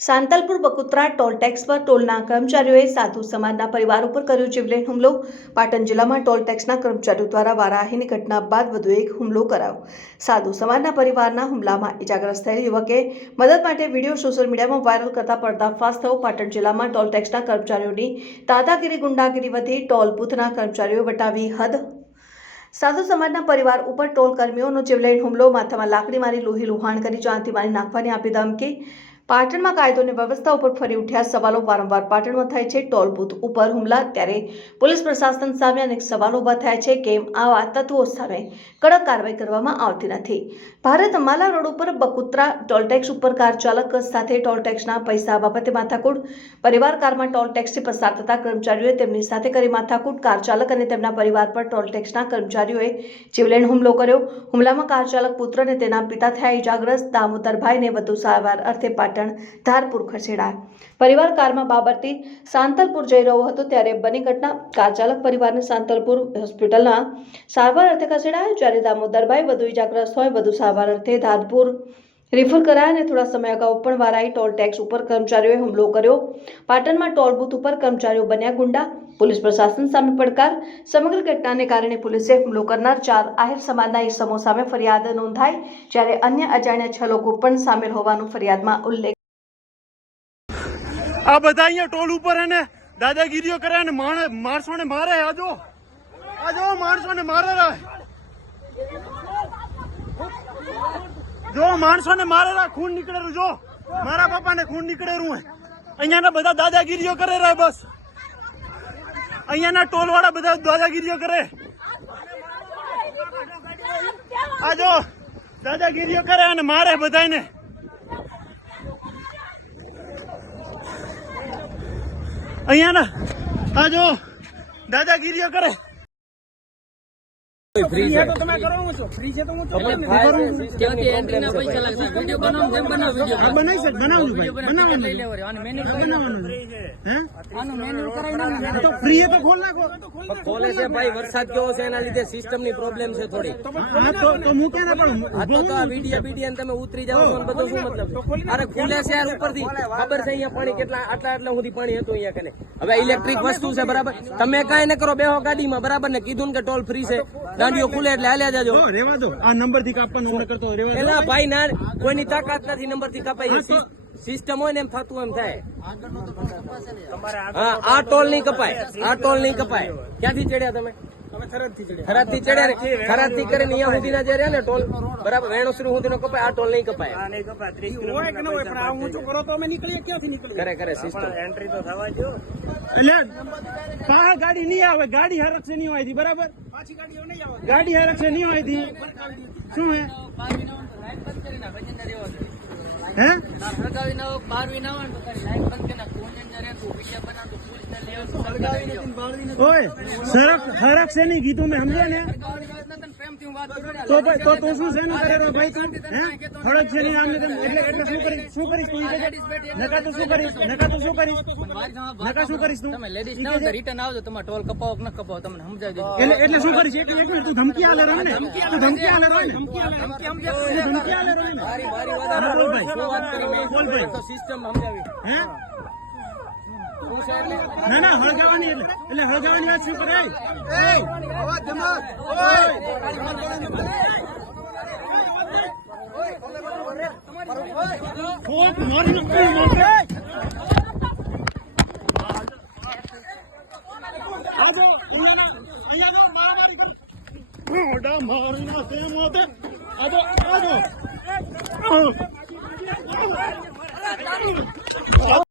Santalpur Bakutra toll tax પર ટોલના કર્મચારીઓએ સાધુ સમાજના પરિવાર ઉપર કર્યો જીવલેણ હુમલો। પાટણ જિલ્લામાં ટોલ ટેક્સના કર્મચારીઓ દ્વારા વારાહીની ઘટના બાદ વધુ એક હુમલો કરાયો। સાધુ સમાજના પરિવારના હુમલામાં ઇજાગ્રસ્ત થયેલ યુવકે મદદ માટે વિડીયો સોશિયલ મીડિયામાં વાયરલ કરતા પર્દાફાશ થયો। પાટણ જિલ્લામાં ટોલ ટેક્સના કર્મચારીઓની દાદાગીરી ગુંડાગીરી વધી, ટોલ બૂથના કર્મચારીઓએ વટાવી હદ। સાધુ સમાજના પરિવાર ઉપર ટોલ કર્મીઓનો જીવલેણ હુમલો, માથામાં લાકડી મારી લોહી લુહાણ કરી જાનથી મારી નાખવાની આપી ધમકી। પાટણમાં કાયદો અને વ્યવસ્થા ઉપર ફરી ઉઠ્યા સવાલો। વારંવાર પાટણમાં થાય છે ટોલ બૂથ ઉપર હુમલા, ત્યારે પોલીસ પ્રશાસન સામે અનેક સવાલો ઉભા થયા છે। કેમ આવા તત્વો સામે કડક કાર્યવાહી કરવામાં આવતી નથી? ભારત માલા રોડ ઉપર બકુત્રા ટોલ ટેક્સ ઉપર કાર ચાલક સાથે ટોલ ટેક્સના પૈસા બાબતે માથાકૂટ। પરિવાર કારમાં ટોલ ટેક્સથી પસાર થતા કર્મચારીઓએ તેમની સાથે કરી માથાકૂટ। કાર ચાલક અને તેમના પરિવાર પર ટોલ ટેક્સના કર્મચારીઓએ જીવલેણ હુમલો કર્યો। હુમલામાં કાર ચાલક પુત્ર અને તેના પિતા થયા ઇજાગ્રસ્ત। દામોદરભાઈને વધુ સારવાર અર્થે ધારપુર ખસેડાયા। પરિવાર કારમાં બાબરથી સાંતલપુર જઈ રહ્યો હતો ત્યારે બની ઘટના। કાર ચાલક પરિવારને સાંતલપુર હોસ્પિટલના સારવાર અર્થે ખસેડાયા, જ્યારે દામોદરભાઈ વધુ ઇજાગ્રસ્ત હોય વધુ સારવાર અર્થે ધારપુર રેફર કરાયા। અને થોડા સમય અગાઉ પણ વારાહી ટોલ ટેક્સ ઉપર કર્મચારીઓએ હુમલો કર્યો। પાટણમાં ટોલ બૂથ ઉપર કર્મચારીઓ બન્યા ગુંડા, પોલીસ પ્રશાસન સામે પડકાર। સમગ્ર ઘટનાને કારણે પોલીસે હુમલો કરનાર 4 આહિર સમાજના ઇસમો સામે ફરિયાદ નોંધાઈ, જ્યારે અન્ય અજાણ્યા 6 લોકો પણ સામેલ હોવાનું ફરિયાદમાં ઉલ્લેખ। આ બધા અહીંયા ટોલ ઉપર એને દાદાગીરીઓ કરે અને માણસોને મારે। આજો માણસોને મારે, જો માણસોને મારે, ખૂન નીકળેલું, જો મારા પપ્પાને ખૂન નીકળેલું હે। અહીંયાના બધા દાદાગીરીઓ કરે રહ્યા, બસ અહીંયાના ટોલ વાળા બધા દાદાગીરીઓ કરે। આજો દાદાગીરીઓ કરે અને મારે બધાને। અહીંયા આ જો દાદાગીરીઓ કરે। फ्री है तो तुम्हें करो છો फ्री છે તો હું તો ત્યાંથી એન્ટ્રી ના પૈસા લાગતા। વિડિયો બનાવો, કેમ બનાવો? વિડિયો બનાવી શકે, બનાવજો ભાઈ, બનાવવાનું લઈ લેવાનો અને મેન્યુ બનાવવાનું હે, આનું મેન્યુ કરાવીને તો ફ્રી હે તો ખોલ નાખો। ખોલે છે ભાઈ, વરસાદ કેવો છે એના લીધે સિસ્ટમ ની પ્રોબ્લેમ છે થોડી। હા તો મૂકે ના પણ આ તો આ વિડિયા તમે ઉતરી જાવ છો બધું શું મતલબ? અરે ખુલે છે યાર ઉપરથી, ખબર છે અહીંયા પાણી કેટલા આટલા સુધી પાણી હતું અહીંયા કને। હવે ઇલેક્ટ્રિક વસ્તુ છે બરાબર, તમે કાંઈ ન કરો, બેહો ગાડીમાં બરાબર ને, કીધું ને કે ટોલ ફ્રી છે, ગાડીઓ ખુલે એટલે હાલ્યા જાજો। રેવા દો, આ નંબર થી કાપવાનો ન કરતો રેવા દો। એલા ભાઈ ના, કોઈની તાકાત નથી નંબર થી કપાય। સિસ્ટમ હોય ને એમ થતું એમ થાય। હા, આ ટોલ નહીં કપાય, આ ટોલ નહીં કપાય। ક્યાંથી ચડ્યા તમે? ખરાબ થી ચડ્યા, ખરાબ થી કરીને અહીંયા સુધી ના જે રહ્યા ને ટોલ બરાબર, વેણુશ્રી સુધી નો કપાય, આ ટોલ નહીં કપાય। કરે સિસ્ટમ એન્ટ્રી તો થવા દો, એટલે પાછળ ગાડી નહીં આવે, ગાડી હરક છે નહીં હોય બરાબર, પાછી ગાડીઓ નહીં આવે, ગાડી હરક છે નહીં હોય શું હે હે ઓય હરક છે નહીં કીધું મેં, સમજ્યા ને? તો તું શું છે ને કરે ભાઈ, તું હે હરક છે નહીં આમને એટલે શું કરીશ તું? નકા તું શું કરીશ? તું રિટર્ન આવજો, તમારે ટોલ કપાવો કે ન કપાવો તમને સમજાવી દેજો। એટલે શું કરીશ? એક મિનિટ, તું ધમકી આલે રહે ને, તું ધમકી આલે રહે ને, બોલ ભાઈ સિસ્ટમ સમજાવી હે ના હળગાવાની, એટલે હળગાવાની વાત શું કરે? મારી ના